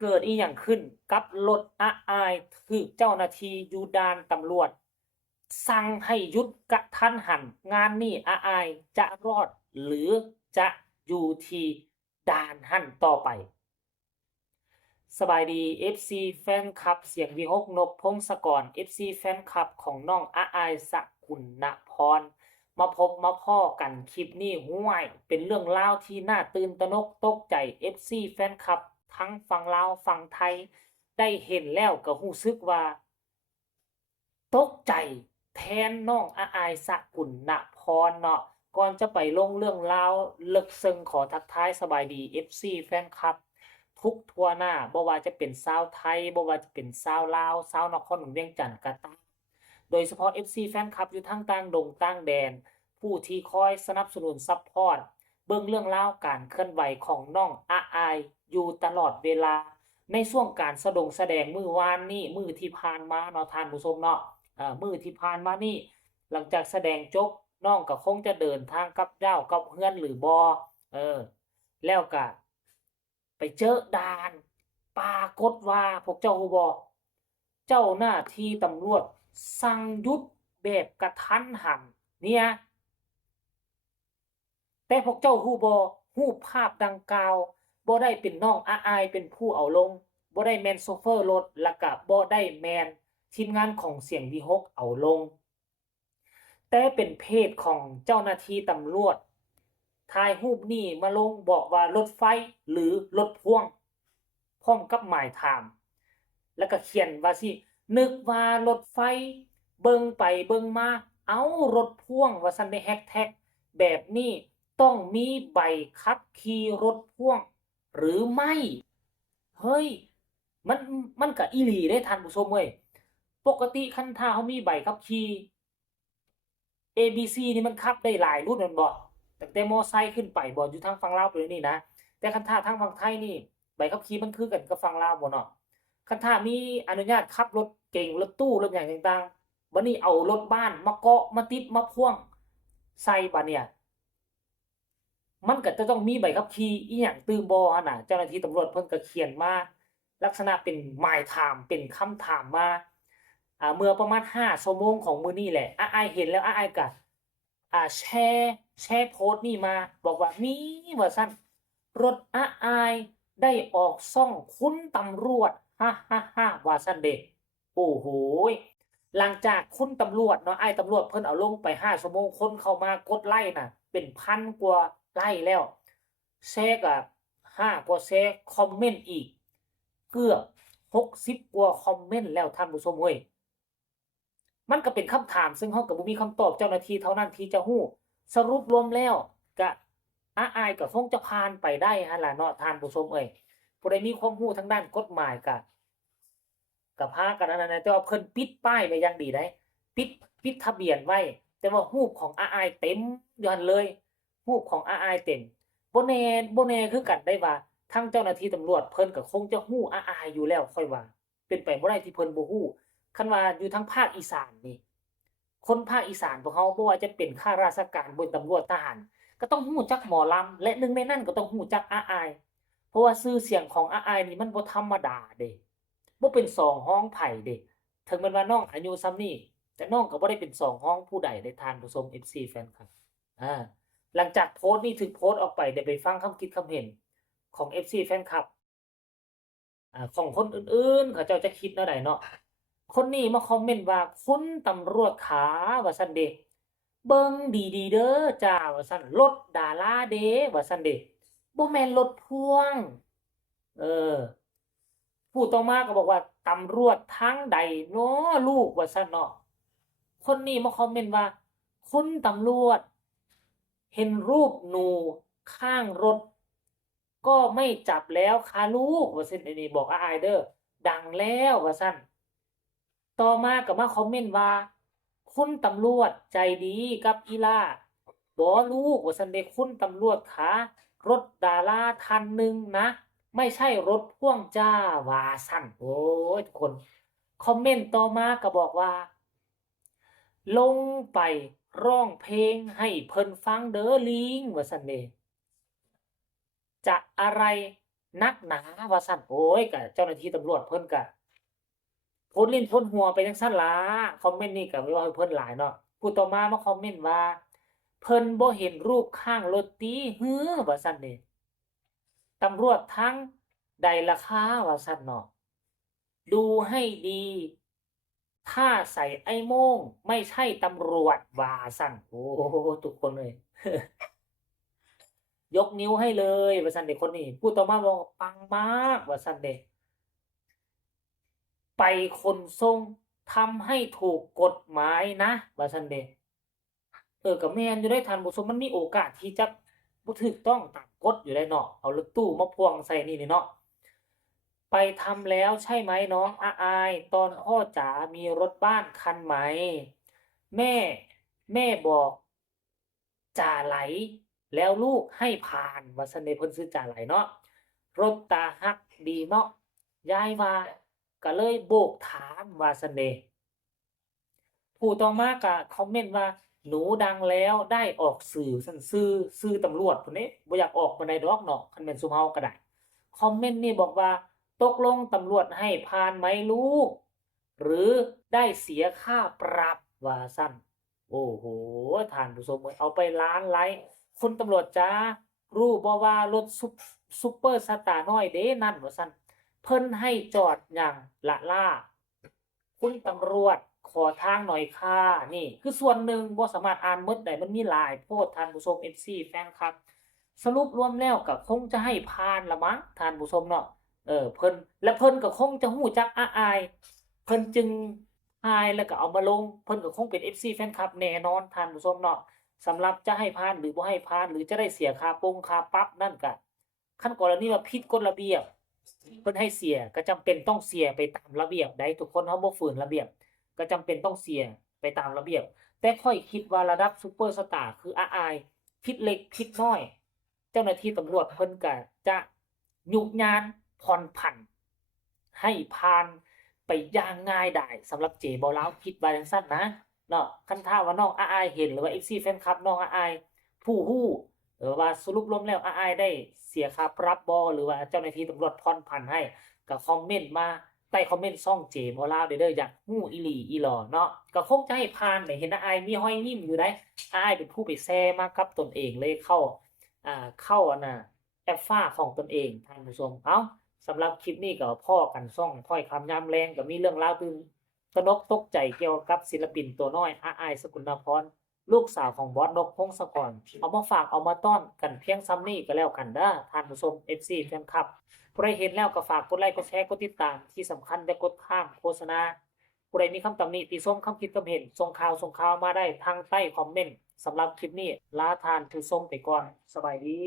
เกิดอีหยังขึ้นกับรถอาอายถูกเจ้าหน้าที่อยู่ด่านตำรวจสั่งให้หยุดกะทันหันงานนี้อาอายจะรอดหรือจะอยู่ที่ด่านหั้นต่อไปสบายดี FC แฟนคลับเสียงวีหกนกพงศกร FC แฟนคลับของน้องอาอายสกุลณพรมาพบมาพ้อกันคลิปนี้ห้วยเป็นเรื่องราวที่น่าตื่นตระหนกตกใจ FC แฟนคลับทั้งฝั่งลาวฝั่งไทยได้เห็นแล้วก็รู้สึกว่าตกใจแทนน้องอาอายสกุลณพรเนาะก่อนจะไปลงเรื่องราวลึกซึ้งขอทักทายสบายดี FC แฟนคลับ ทุกทั่วหน้าบ่ว่าจะเป็นชาวไทยบ่ว่าจะเป็นชาวลาวชาวนครหลวงเวียงจันทน์ก็ตามโดยเฉพาะ FC แฟนคลับอยู่ทั้งต่างดงต่างแดนผู้ที่คอยสนับสนุนซัปพอร์ตเบิ่งเรื่องราวการเคลื่อนไหวของน้องอาอายอยู่ตลอดเวลาในช่วงการแสดงมื้อวานนี้มื้อที่ผ่านมาเนาะท่านผู้ชมเนาะมื้อที่ผ่านมานี่หลังจากแสดงจบน้องก็คงจะเดินทางกลับเจ้ากลับเรือนหรือบ่แล้วก็ไปเจอด่านปรากฏว่าพวกเจ้ารู้บ่เจ้าหน้าที่ตำรวจสั่งหยุดแบบกะทันหันเนี่ยแต่พวกเจ้ารู้บ่รูปภาพดังกล่าวบ่ได้เป็นน้องอาอายเป็นผู้เอาลงบ่ได้แม่นโชเฟอร์รถแล้วก็บ่ได้แม่นทีมงานของเสียงวีหกเอาลง แต่เป็นเพจของเจ้าหน้าที่ตำรวจถ่ายรูปนี้มาลงบอกว่ารถไฟหรือรถพ่วงพร้อมกับหมายถามแล้วก็เขียนว่าสินึกว่ารถไฟเบิ่งไปเบิ่งมาเอ้ารถพ่วงว่าซั่นได้แฮชแท็กแบบนี้ต้องมีใบขับขี่รถพ่วงหรือไม่เฮ้ยมันมันก็อีหลีเด้ท่านผู้ชมเว้ยปกติคันถ้าเขามีใบขับขี่ ABC นี่มันขับได้หลายรุ่นแม่นบ่ตั้งแต่มอไซค์ขึ้นไปบ่อยู่ทางฝั่งลาวไปเลยนี่นะแต่คันถ้าทางฝั่งไทยนี่ใบขับขี่มันคือกันกับฝั่งลาวบ่เนาะคันถ้ามีอนุญาตขับรถเก๋งรถตู้รถหยังต่างๆบัดนี้เอารถบ้านมาเกาะมาติดมาพ่วงใส่บัดเนี่ยมันก็จะต้องมีใบขับขี่อีหยังตื่มบ่หั่นน่ะเจ้าหน้าที่ตำรวจเพิ่นก็เขียนมาลักษณะเป็นหมายถามเป็นคำถามมาเมื่อประมาณ5ชั่วโมงของมื้อนี้แหละอ้ายเห็นแล้วอ้ายก็แชร์โพสต์นี่มาบอกว่ามีว่าซั่นรถอ้ายได้ออกช่องคุณตำรวจว่าซั่นเดะโอ้โฮหลังจากคุณตำรวจเนาะอ้ายตำรวจเพิ่นเอาลงไป5ชั่วโมงคนเข้ามากดไลก์น่ะเป็นพันกว่าไลก์แล้วแชร์ก็5กว่าแชร์คอมเมนต์อีกเกือบ60กว่าคอมเมนต์แล้วท่านผู้ชมเฮ้ย มันก็เป็นคำถามซึ่งเราก็บ่มีคำตอบเจ้าหน้าที่เท่านั้นที่จะรู้สรุปรวมแล้วก็อายก็คงจะผ่านไปได้หั่นล่ะเนาะท่านผู้ชมเอ้ยผู้ใดมีความรู้ทางด้านกฎหมายก็พากันอันนั้นนะแต่ว่าเพิ่นปิดป้ายไว้อย่างดีเดะปิดทะเบียนไว้แต่ว่ารูปของอายเต็มอยู่หั่นเลยรูปของอายเต็มบ่แน่คือกันได้ว่าทางเจ้าหน้าที่ตำรวจเพิ่นก็คงจะรู้อายอยู่แล้วค่อยว่าเป็นไปบ่ได้ที่เพิ่นบ่รู้ คันว่าอยู่ทางภาคอีสานนี่คนภาคอีสานพวกเขาบ่ว่าจะเป็นข้าราชการบนตำรวจทหารก็ต้องรู้จักหมอลำและหนึ่งในนั้นก็ต้องรู้จักอาอายเพราะว่าชื่อเสียงของอาอายนี่มันบ่ธรรมดาเดะบ่เป็นสองห้องไผเดะถึงแม้นว่าน้องอายุส่ำนี้แต่น้องก็บ่ได้เป็นสองห้องผู้ใดเดะท่านผู้ชม FC แฟนคลับอาหลังจากโพสต์นี้ถูกโพสต์ออกไปได้ไปฟังคำคิดคำเห็นของ FC แฟนคลับ ของคนอื่นๆเขาเจ้าจะคิดแนวใดเนาะคนนี้มาคอมเมนต์ว่าคุณตำรวจขาว่าซั่นเดะเบิ่งดีๆเด้อจ้าว่าซั่นรถดาราเด้ว่าซั่นเดะบ่แม่นรถพ่วงเออผู้ต่อมาก็บอกว่าตำรวจทางใดน้อลูกว่าซั่นเนาะคนนี้มาคอมเมนต์ว่าคุณตำรวจเห็นรูปหนูข้างรถ ก็ไม่จับแล้วค่ะลูกว่าซั่นอันนี้บอกอ้ายเด้อดังแล้วว่าซั่นต่อมาก็มาคอมเมนต์ว่าคุณตำรวจใจดีกับอีหลาบ่ลูกว่าซั่นเดะคุณตำรวจขารถดาราท่านหนึ่งนะไม่ใช่รถพ่วงจ้าว่าซั่นโอ้ยทุกคนคอมเมนต์ต่อมาก็บอกว่าลงไปร้องเพลงให้เพิ่นฟังเด้อลิงว่าซั่นเดะ จะอะไร นักหนาว่าซั่นโอ้ยก็เจ้าหน้าที่ตำรวจเพิ่นก็พ่นลิ้นพ่นหัวไปจังซั่นล่ะคอมเมนต์นี้ก็เว้าให้เพิ่นหลายเนาะผู้ต่อมามาคอมเมนต์ว่าเพิ่นบ่เห็นรูปข้างรถติหือว่าซั่นเด้ตำรวจทั้งใดล่ะคะว่าซั่นเนาะดูให้ดีถ้าใส่ไอ้โม่งไม่ใช่ตำรวจว่าซั่นโอ้ทุกคนเอ้ย ยกนิ้วให้เลยว่าซั่นเด้คนนี้ผู้ต่อมาบอกปังมากว่าซั่นเด้ไปขนส่งทำให้ถูกกฎหมายนะว่าซั่นเด้ก็แม่นอยู่ได้ท่านผู้ชมมันมีโอกาสที่จะบ่ถูกต้องตามกฎอยู่ได้เนาะเอารถตู้มาพ่วงใส่นี่เนาะไปทำแล้วใช่ไหมน้องอายตอนพ่อจ๋ามีรถบ้านคันใหม่แม่แม่บอกจ่าไหลแล้วลูกให้ผ่านว่าซั่นเด้เพิ่นชื่อจ่าไหลเนาะรถตาฮักดีเนาะยายว่าก็เลยโบกถามว่าซั่นเด้ ผู้ต่อมาก็คอมเมนต์ว่าหนูดังแล้วได้ออกสื่อซั่นสื่อตำรวจพุ่นเด้บ่อยากออกปานใดดอกเนาะคันแม่นซุมเราก็ได้คอมเมนต์นี้บอกว่าตกลงตำรวจให้ผ่านไหมลูกหรือได้เสียค่าปรับว่าซั่นโอ้โฮท่านผู้ชมเอ้ยเอาไปล้านไลก์คุณตำรวจจ๋ารู้บ่ว่ารถซุปเปอร์สตาร์น้อยเด้นั่นว่าซั่นเพิ่นให้จอดหยังละล่า คุณตำรวจขอทางหน่อยค่ะนี่คือส่วนหนึ่งบ่สามารถอ่านหมดได้มันมีหลายโพดท่านผู้ชม FC แฟนคลับสรุปรวมแล้วก็คงจะให้ผ่านละมั้งท่านผู้ชมเนาะเพิ่นก็คงจะฮู้จักอาอายเพิ่นจึงถ่ายแล้วก็เอามาลงเพิ่นก็คงเป็น FC แฟนคลับแน่นอนท่านผู้ชมเนาะสำหรับจะให้ผ่านหรือบ่ให้ผ่านหรือจะได้เสียค่าค่าปรับนั่นก็คันกรณีว่าผิดกฎระเบียบ เพิ่นให้เสียก็จำเป็นต้องเสียไปตามระเบียบได้ทุกคนเราบ่ฝืนระเบียบก็จำเป็นต้องเสียไปตามระเบียบแต่ข้อยคิดว่าระดับซุปเปอร์สตาร์คืออาอายผิดเล็กผิดน้อยเจ้าหน้าที่ตำรวจเพิ่นก็จะยุกยานผ่อนผันให้ผ่านไปอย่างง่ายดายสำหรับเจบ่าวลาวคิดว่าจังซั้นนะเนาะคันถ้าว่าน้องอาอายเห็นหรือว่า FC แฟนคลับน้องอาอายผู้ฮู้ ว่าสรุปรวมแล้วอ้ายได้เสียค่าปรับบ่หรือว่าเจ้าหน้าที่ตำรวจผ่อนผันให้ก็คอมเมนต์มาใต้คอมเมนต์ช่องเจบ่าวลาวเด้ออยากฮู้อีหลีอีหลอเนาะก็คงจะให้ผ่านได้เห็นอ้ายมีรอยยิ้มอยู่ได้อ้ายเป็นผู้ไปแชร์มากับตนเองเลยเข้าอันน่ะแอปฟ้าของตนเองท่านผู้ชมเอ้าสำหรับคลิปนี้ก็พ้อกันช่องถ้อยคำยามแลงก็มีเรื่องราวตื่นตระหนกตกใจเกี่ยวกับศิลปินตัวน้อยอ้ายสกุลนพร ลูกสาวของบอสนกพงศกรเอามาฝากเอามาต้อนกันเพียงซ้ำนี้ก็แล้วกันเด้อท่านผู้ชม FC แฟนคลับผู้ใดเห็นแล้วก็ฝากกดไลค์กดแชร์กดติดตามที่สำคัญอย่ากดข้ามโฆษณาผู้ใดมีคำตำหนิติชมคำคิดความเห็นส่งข่าวมาได้ทางใต้คอมเมนต์สำหรับคลิปนี้ลาท่านผู้ชมไปก่อนสบายดี